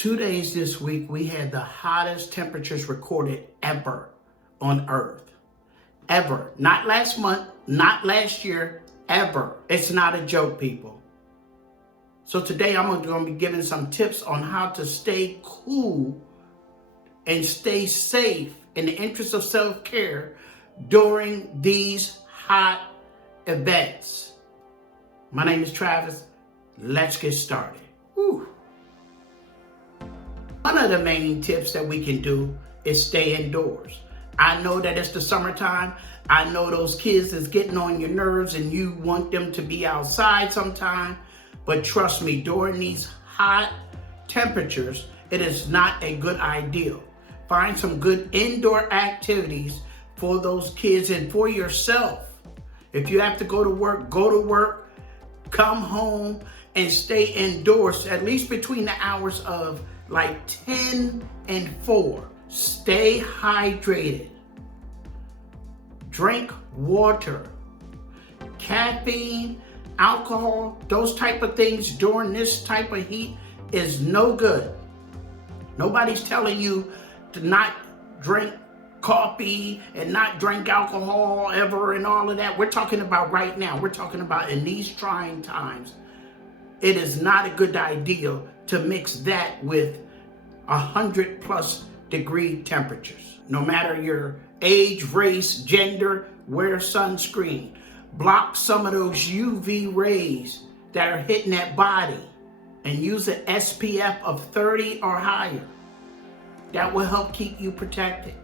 2 days this week, we had the hottest temperatures recorded ever on Earth. Ever. Not last month, not last year, ever. It's not a joke, people. So today I'm going to be giving some tips on how to stay cool and stay safe in the interest of self-care during these hot events. My name is Travis. Let's get started. Whew. One of the main tips that we can do is stay indoors. I know that it's the summertime. I know those kids is getting on your nerves and you want them to be outside sometime. But trust me, during these hot temperatures, it is not a good idea. Find some good indoor activities for those kids and for yourself. If you have to go to work, come home and stay indoors, at least between the hours of like 10 and 4. Stay hydrated. Drink water. Caffeine, alcohol, those type of things during this type of heat is no good. Nobody's telling you to not drink coffee and not drink alcohol ever and all of that. We're talking about right now. We're talking about in these trying times. It is not a good idea to mix that with 100+ degree temperatures. No matter your age, race, gender, wear sunscreen. Block some of those UV rays that are hitting that body and use an SPF of 30 or higher. That will help keep you protected.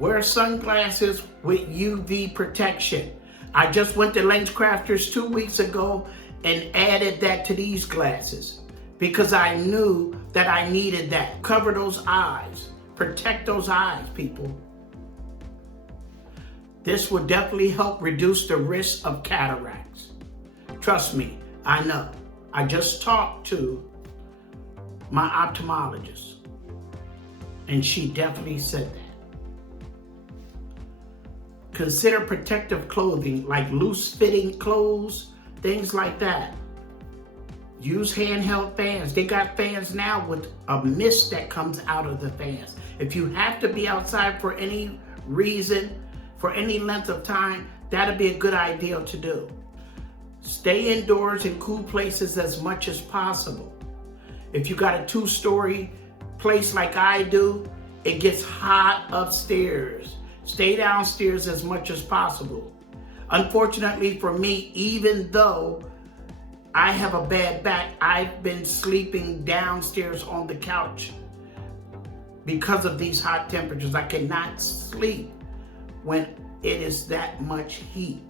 Wear sunglasses with UV protection. I just went to LensCrafters 2 weeks ago and added that to these glasses because I knew that I needed that. Cover those eyes. Protect those eyes, people. This will definitely help reduce the risk of cataracts. Trust me, I know. I just talked to my ophthalmologist, and she definitely said that. Consider protective clothing like loose-fitting clothes, things like that. Use handheld fans. They got fans now with a mist that comes out of the fans. If you have to be outside for any reason, for any length of time, that'd be a good idea to do. Stay indoors in cool places as much as possible. If you got a 2-story place like I do, it gets hot upstairs. Stay downstairs as much as possible. Unfortunately for me, even though I have a bad back, I've been sleeping downstairs on the couch because of these hot temperatures. I cannot sleep when it is that much heat.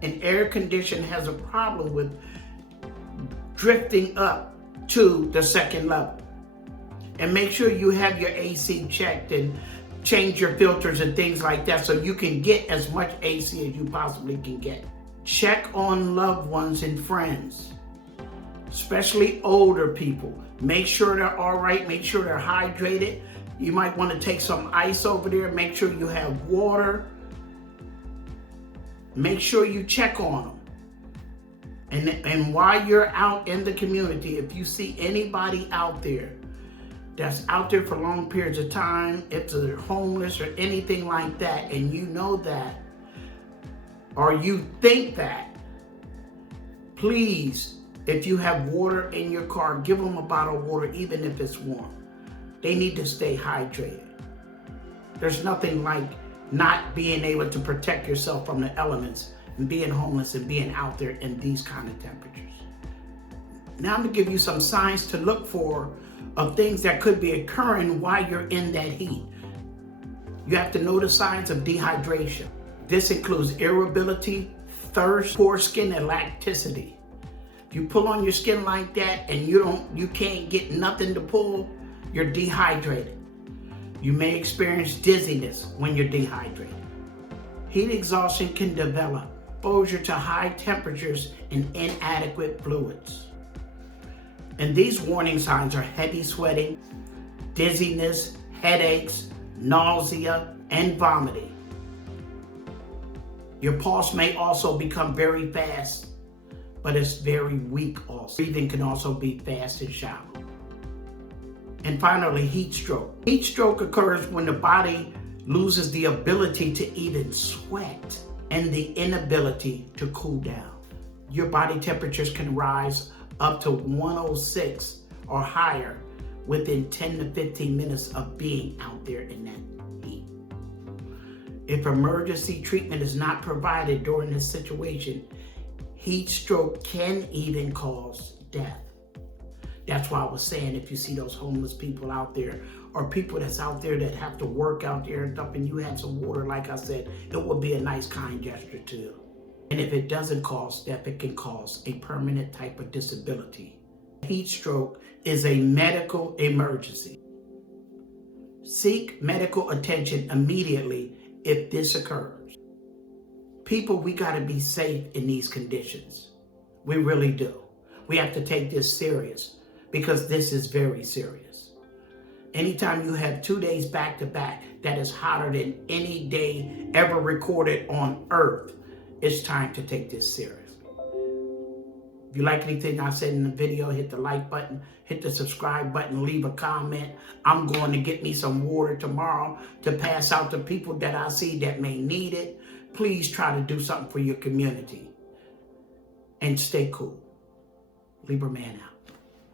And air condition has a problem with drifting up to the second level. And make sure you have your AC checked and change your filters and things like that so you can get as much AC as you possibly can get. Check on loved ones and friends, especially older people. Make sure they're all right. Make sure they're hydrated. You might want to take some ice over there. Make sure you have water. Make sure you check on them. And while you're out in the community, if you see anybody out there that's out there for long periods of time, if they're homeless or anything like that, and you know that, or you think that, please, if you have water in your car, give them a bottle of water, even if it's warm. They need to stay hydrated. There's nothing like not being able to protect yourself from the elements and being homeless and being out there in these kind of temperatures. Now I'm gonna give you some signs to look for of things that could be occurring while you're in that heat. You have to know the signs of dehydration. This includes irritability, thirst, poor skin, and lacticity. If you pull on your skin like that and you can't get nothing to pull, you're dehydrated. You may experience dizziness when you're dehydrated. Heat exhaustion can develop, exposure to high temperatures and inadequate fluids. And these warning signs are heavy sweating, dizziness, headaches, nausea, and vomiting. Your pulse may also become very fast, but it's very weak also. Breathing can also be fast and shallow. And finally, heat stroke. Heat stroke occurs when the body loses the ability to even sweat and the inability to cool down. Your body temperatures can rise up to 106 or higher within 10 to 15 minutes of being out there in that heat. If emergency treatment is not provided during this situation, heat stroke can even cause death. That's why I was saying, if you see those homeless people out there, or people that's out there that have to work out there and stuff, and you have some water, like I said, it would be a nice, kind gesture too. And if it doesn't cause death, it can cause a permanent type of disability. Heat stroke is a medical emergency. Seek medical attention immediately if this occurs. People, we got to be safe in these conditions. We really do. We have to take this serious, because this is very serious. Anytime you have 2 days back to back that is hotter than any day ever recorded on Earth, it's time to take this seriously. If you like anything I said in the video, hit the like button, hit the subscribe button, leave a comment. I'm going to get me some water tomorrow to pass out to people that I see that may need it. Please try to do something for your community. And stay cool. Lieberman out.